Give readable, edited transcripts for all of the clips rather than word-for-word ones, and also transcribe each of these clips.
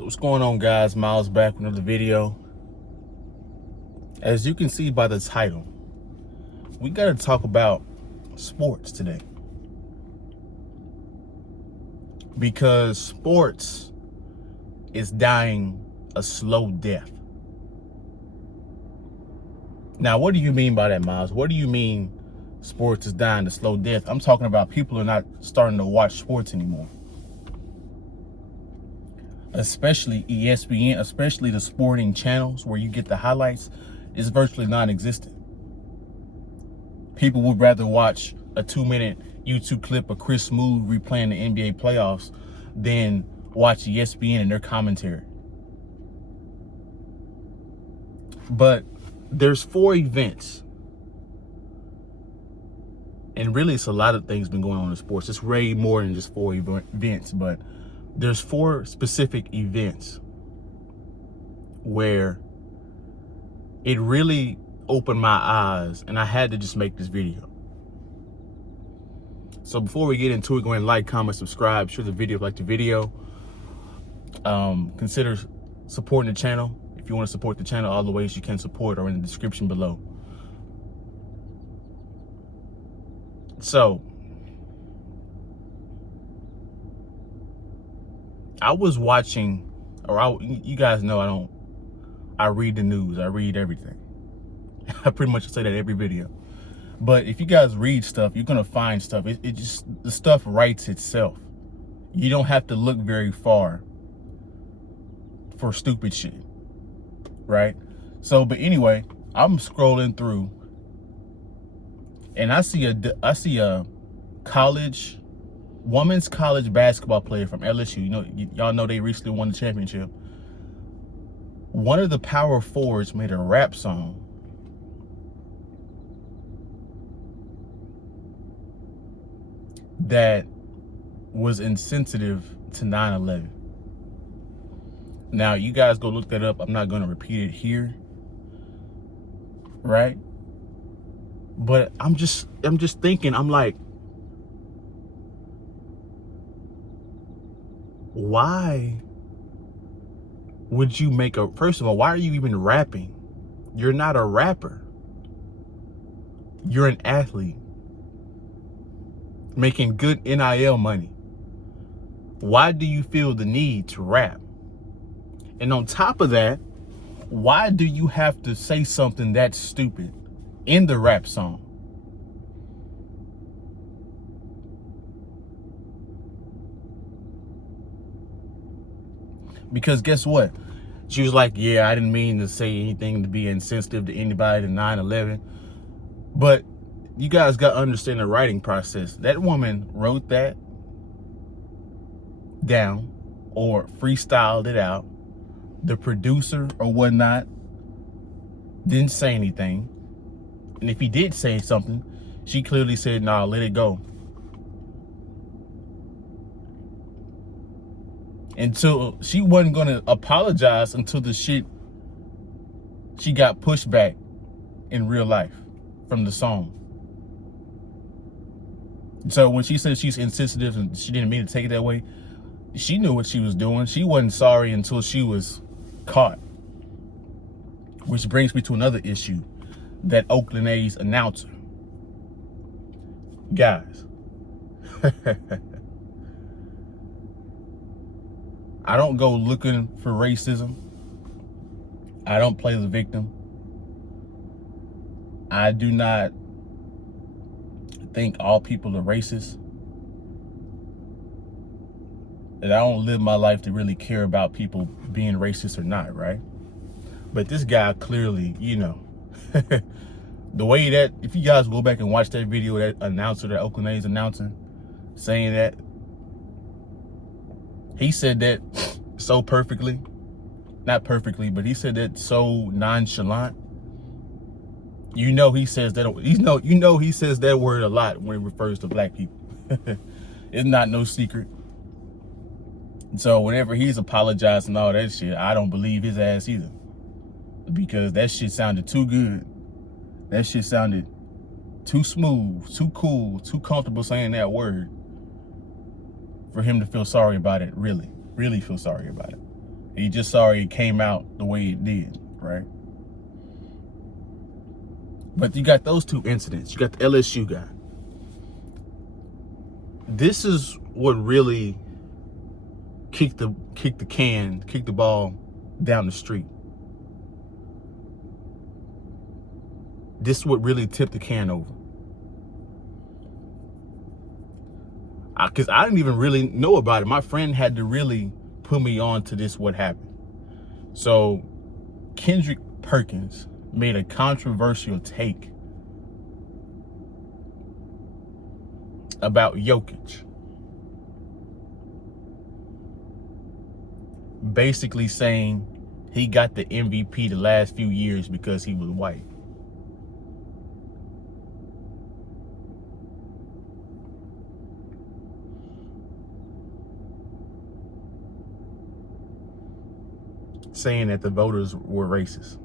So what's going on, guys? Miles back with another video. As you can see by the title, we got to talk about sports today, because sports is dying a slow death. Now, what do you mean by that, Miles? What do you mean sports is dying a slow death? I'm talking about people are not starting to watch sports anymore. Especially ESPN, especially the sporting channels where you get the highlights, is virtually non-existent. People would rather watch a 2-minute YouTube clip of Chris Smooth replaying the NBA playoffs than watch ESPN and their commentary. But there's 4 events, and really it's a lot of things been going on in sports. It's way more than just 4 events, but there's 4 specific events where it really opened my eyes, and I had to just make this video. So before we get into it, go ahead and like, comment, subscribe, share the video if you like the video. Consider supporting the channel. If you want to support the channel, all the ways you can support are in the description below. So I was watching, you guys know I read the news, I read everything. I pretty much say that every video. But if you guys read stuff, you're gonna find stuff. It just, the stuff writes itself. You don't have to look very far for stupid shit, right? So, but anyway, I'm scrolling through, and I see a women's college basketball player from LSU. You know, y'all know they recently won the championship. One of the power forwards made a rap song that was insensitive to 9/11. Now, you guys go look that up. I'm not going to repeat it here, right? But I'm just thinking, I'm like, why would you make first of all, why are you even rapping? You're not a rapper. You're an athlete making good NIL money. Why do you feel the need to rap? And on top of that, why do you have to say something that's stupid in the rap song? Because guess what? She was like, yeah, I didn't mean to say anything to be insensitive to anybody to 9/11. But you guys got to understand the writing process. That woman wrote that down or freestyled it out. The producer or whatnot didn't say anything. And if he did say something, she clearly said, nah, let it go. Until she wasn't going to apologize until the shit, she got pushed back in real life from the song. So when she said she's insensitive and she didn't mean to take it that way, she knew what she was doing. She wasn't sorry until she was caught. Which brings me to another issue, that Oakland A's announcer. Guys, I don't go looking for racism. I don't play the victim. I do not think all people are racist. And I don't live my life to really care about people being racist or not, right? But this guy clearly, you know, the way that, if you guys go back and watch that video, that announcer, that Oakland A's announcing, saying that, he said that so perfectly, not perfectly, but he said that so nonchalant. You know he says that, you know he says that word a lot when it refers to black people. It's not no secret. So whenever he's apologizing and all that shit, I don't believe his ass either. Because that shit sounded too good. That shit sounded too smooth, too cool, too comfortable saying that word for him to feel sorry about it, really feel sorry about it. He just sorry it came out the way it did, right? But you got those two incidents. You got the LSU guy. This is what really kicked the ball down the street. This is what really tipped the can over. Because I didn't even really know about it. My friend had to really put me on to this, what happened. So Kendrick Perkins made a controversial take about Jokic. Basically saying he got the MVP the last few years because he was white. Saying that the voters were racist.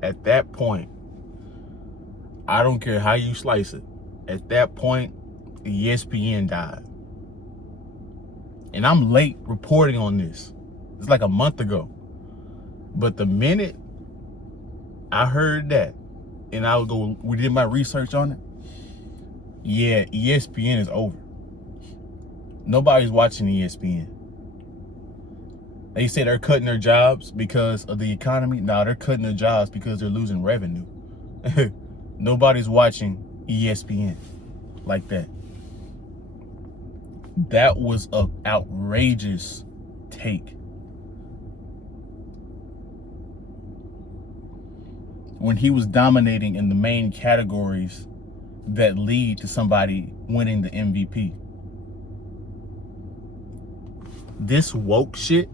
At that point, I don't care how you slice it, at that point, ESPN died. And I'm late reporting on this. It's like a month ago. But the minute I heard that, and we did my research on it, yeah, ESPN is over. Nobody's watching ESPN. They say they're cutting their jobs because of the economy. No, they're cutting their jobs because they're losing revenue. Nobody's watching ESPN like that. That was an outrageous take. When he was dominating in the main categories that lead to somebody winning the MVP. This woke shit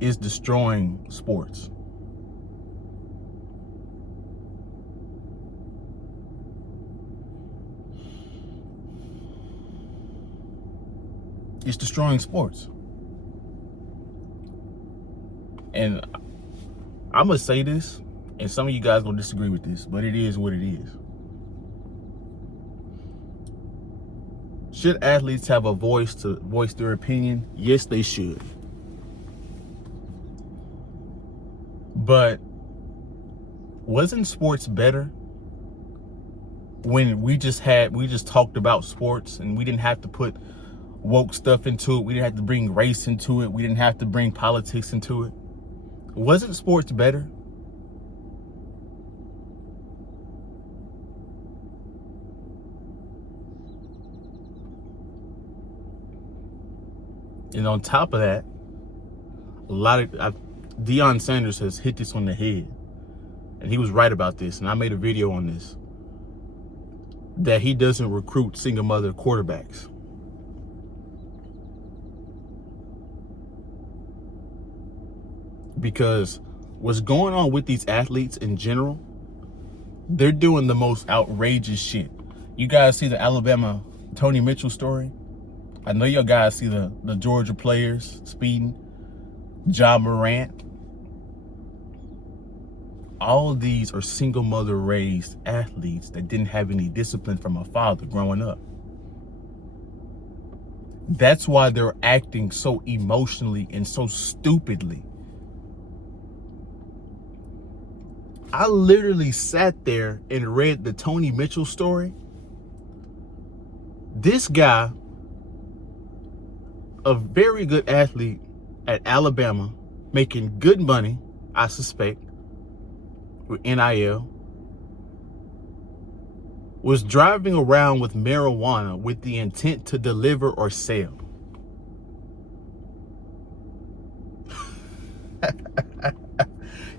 is destroying sports. It's destroying sports. And I'm going to say this, and some of you guys will disagree with this, but it is what it is. Should athletes have a voice to voice their opinion? Yes, they should. But wasn't sports better when we just talked about sports and we didn't have to put woke stuff into it? We didn't have to bring race into it. We didn't have to bring politics into it. Wasn't sports better? And on top of that, Deion Sanders has hit this on the head. And he was right about this. And I made a video on this. That he doesn't recruit single mother quarterbacks. Because what's going on with these athletes in general, they're doing the most outrageous shit. You guys see the Alabama Tony Mitchell story? I know y'all guys see the Georgia players speeding, Ja Morant. All of these are single mother raised athletes that didn't have any discipline from a father growing up. That's why they're acting so emotionally and so stupidly. I literally sat there and read the Tony Mitchell story. This guy, a very good athlete at Alabama, making good money, I suspect, with NIL, was driving around with marijuana with the intent to deliver or sell.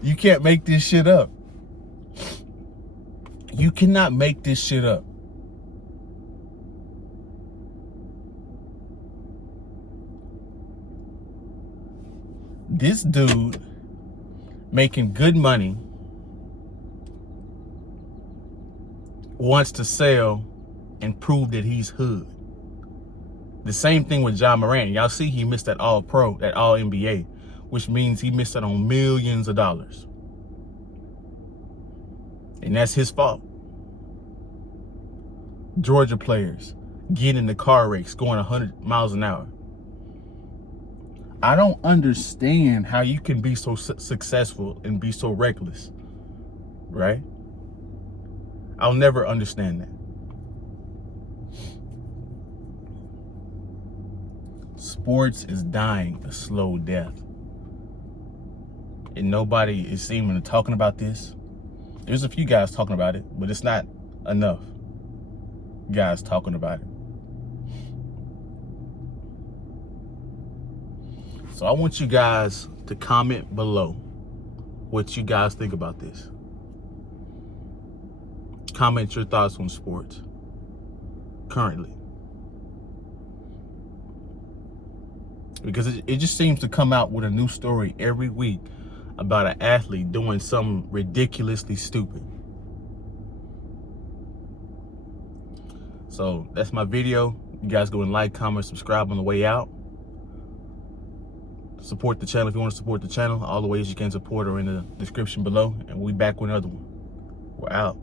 You can't make this shit up. You cannot make this shit up. This dude making good money wants to sell and prove that he's hood. The same thing with Ja Morant. Y'all see he missed that All-Pro, that All-NBA, which means he missed out on millions of dollars. And that's his fault. Georgia players, get in the car wrecks going 100 miles an hour. I don't understand how you can be so successful and be so reckless, right? I'll never understand that. Sports is dying a slow death. And nobody is seeming to talking about this. There's a few guys talking about it, but it's not enough guys talking about it. So I want you guys to comment below what you guys think about this. Comment your thoughts on sports currently. Because it just seems to come out with a new story every week about an athlete doing something ridiculously stupid. So that's my video. You guys go and like, comment, subscribe on the way out. Support the channel if you want to support the channel. All the ways you can support are in the description below. And we'll be back with another one. We're out.